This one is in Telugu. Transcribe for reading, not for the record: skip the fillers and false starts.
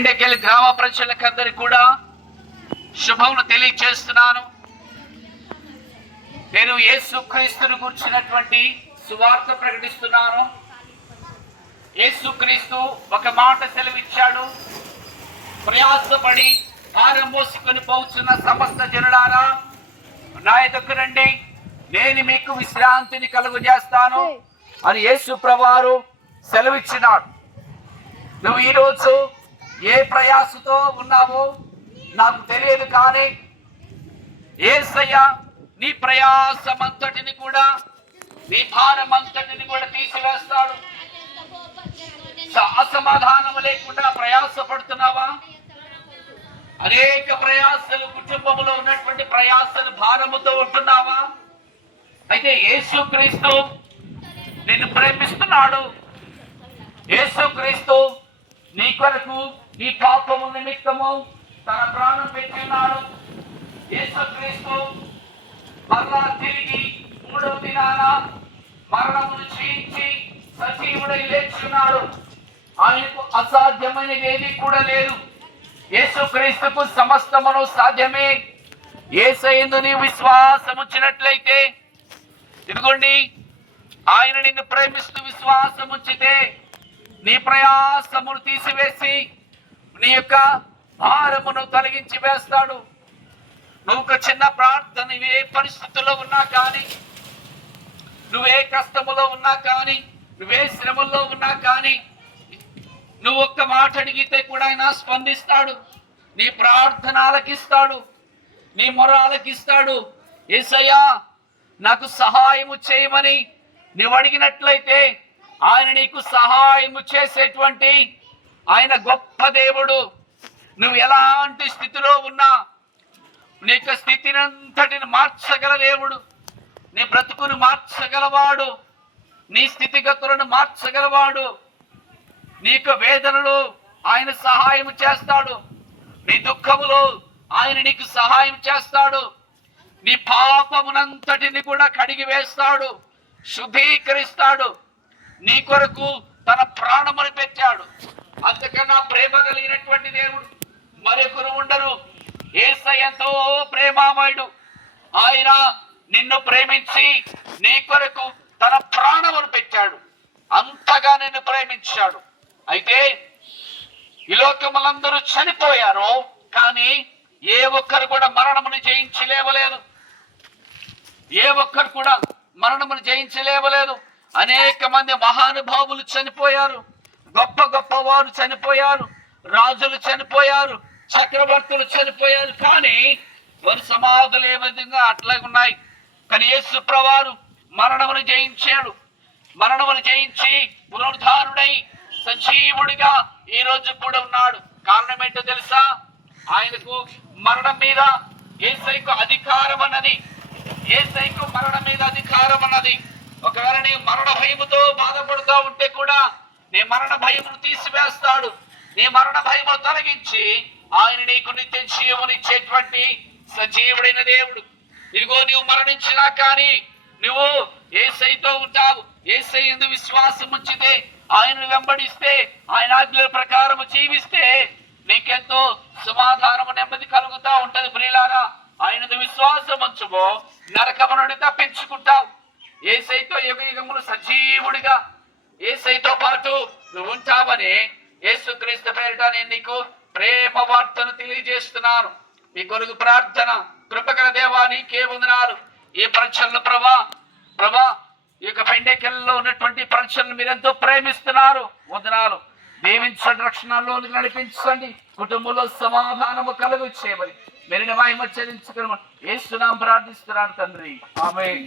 పెండెకెల్ గ్రామ ప్రజలకందరికి కూడా శుభములు తెలియజేస్తున్నాను. నేను యేసుక్రీస్తును గురించినటువంటి సువార్త ప్రకటిస్తున్నాను. యేసుక్రీస్తు ఒక మాట సెలవిచ్చాడు, ప్రయాసపడి భారం మోసుకొని పోతున్న సమస్త జనులారా నా యొద్దకు రండి, నేను మీకు విశ్రాంతిని కలుగజేస్తాను అని యేసు ప్రభువారు సెలవిచ్చినాడు. నువ్వు ఈరోజు ఏ ప్రయాసతో ఉన్నావో నాకు తెలియదు, కానీ యేసయ్య నీ ప్రయాసమంతటిని కూడా, నీ భారమంతటిని కూడా తీసివేస్తాడు. అసమాధానం లేకుండా ప్రయాసపడుతున్నావా? అనేక ప్రయాసలు, కుటుంబంలో ఉన్నటువంటి ప్రయాసలు, భారముతో ఉంటున్నావా? అయితే యేసుక్రీస్తు నిన్ను ప్రేమిస్తున్నాడు. యేసుక్రీస్తు నీ కొరకు, నీ పాపము నిమిత్తము తన ప్రాణం పెట్టినాడు. యేసుక్రీస్తు మరలా తిరిగి మూడవ దినాన మరణమును జయించి సజీవుడై లేచున్నాడు. ఆయనకు అసాధ్యమైనది ఏది కూడా లేదు. యేసుక్రీస్తుకు సమస్తమును సాధ్యమే. యేసయ్యందు నీ విశ్వాసం ఉంచినట్లయితే, ఇదిగోండి, ఆయన నిన్ను ప్రేమిస్తూ విశ్వాసం ఉంచితే నీ ప్రయాసమును తీసివేసి నీ యొక్క భారమును తొలగించి వేస్తాడు. నువ్వు ఒక చిన్న ప్రార్థన, నువ్వే పరిస్థితుల్లో ఉన్నా కానీ, నువ్వే కష్టములో ఉన్నా కానీ, నువ్వే శ్రమల్లో ఉన్నా కానీ, నువ్వు ఒక్క మాట అడిగితే కూడా ఆయన స్పందిస్తాడు. నీ ప్రార్థన ఆలకిస్తాడు, నీ మొర ఆలకిస్తాడు. యేసయ్యా నాకు సహాయము చేయమని నువ్వు అడిగినట్లయితే ఆయన నీకు సహాయము చేసేటువంటి ఆయన గొప్ప దేవుడు. నువ్వు ఎలాంటి స్థితిలో ఉన్నా నీ యొక్క స్థితిని అంతటిని మార్చగల దేవుడు. నీ బ్రతుకును మార్చగలవాడు, నీ స్థితిగతులను మార్చగలవాడు. నీకు వేదనలో ఆయన సహాయం చేస్తాడు, నీ దుఃఖములో ఆయన నీకు సహాయం చేస్తాడు. నీ పాపమునంతటిని కూడా కడిగి వేస్తాడు, శుద్ధీకరిస్తాడు. నీ కొరకు తన ప్రాణమును పెట్టాడు. అంతకన్నా ప్రేమ కలిగినటువంటి దేవుడు మరొకరు ఉండరు. యేసయ్య ఎంతో ప్రేమామయుడు. ఆయన నిన్ను ప్రేమించి నీ కొరకు తన ప్రాణమును పెట్టాడు. అంతగా నిన్ను ప్రేమించాడు. అయితే ఈ లోకములందరూ చనిపోయారు, కానీ ఏ ఒక్కరు కూడా మరణమును జయించలేవలేదు. ఏ ఒక్కరు కూడా మరణమును జయించలేవలేదు. అనేక మంది మహానుభావులు చనిపోయారు, గొప్ప గొప్ప వారు చనిపోయారు, రాజులు చనిపోయారు, చక్రవర్తులు చనిపోయారు, కానీ వారి సమాధులు ఏ విధంగా అట్లాగే ఉన్నాయి. కానీ యేసు ప్రభువారు మరణమును జయించాడు. మరణమును జయించి పునరుద్ధారుడై సజీవుడిగా ఈ రోజు కూడా ఉన్నాడు. కారణం ఏంటో తెలుసా? ఆయనకు మరణం మీద యేసయ్యకు అధికారం అన్నది. యేసయ్యకు మరణం మీద అధికారం అన్నది. ఒకవేళ నీ మరణ భయముతో బాధపడుతూ ఉంటే కూడా నీ మరణ భయమును తీసివేస్తాడు. నీ మరణ భయమును తొలగించి ఆయన నీకు నిత్య జీవమునిచ్చేటువంటి సజీవుడైన దేవుడు. ఇదిగో నువ్వు మరణించినా కానీ నువ్వు యేసయ్యతో ఉంటావు. యేసయ్య యందు విశ్వాసం ఉంచితే, ఆయనను వెంబడిస్తే, ఆయన ఆజ్ఞల ప్రకారం జీవిస్తే నీకెంతో సమాధానము, నెమ్మది కలుగుతా ఉంటది. ప్రియులారా, ఆయన విశ్వాసం ఉంచుమో నరకము నుండి తప్పించుకుంటావు. యేసయ్యతో యుగయుగములు సజీవుడిగా యేసయ్యతో పాటు నువ్వు ఉంటావని యేసుక్రీస్తు పేరిట నేను నీకు ప్రేమ వార్తను తెలియజేస్తున్నాను. మీ కొరకు ప్రార్థన. కృపగల దేవా, నీకే వందనాలు. ఈ పరీక్షలను ప్రభా ఈ యొక్క పెండెకెల్లో ఉన్నటువంటి పరీక్షలను మీరెంతో ప్రేమిస్తున్నారు. వందనాలు. దీవించండి, రక్షణలోనికి నడిపించండి, కుటుంబంలో సమాధానము కలుగు చేయమని మీరు మహిమ చెల్లించుకుని యేసు నామమున ప్రార్థిస్తున్నాను తండ్రి. ఆమేన్.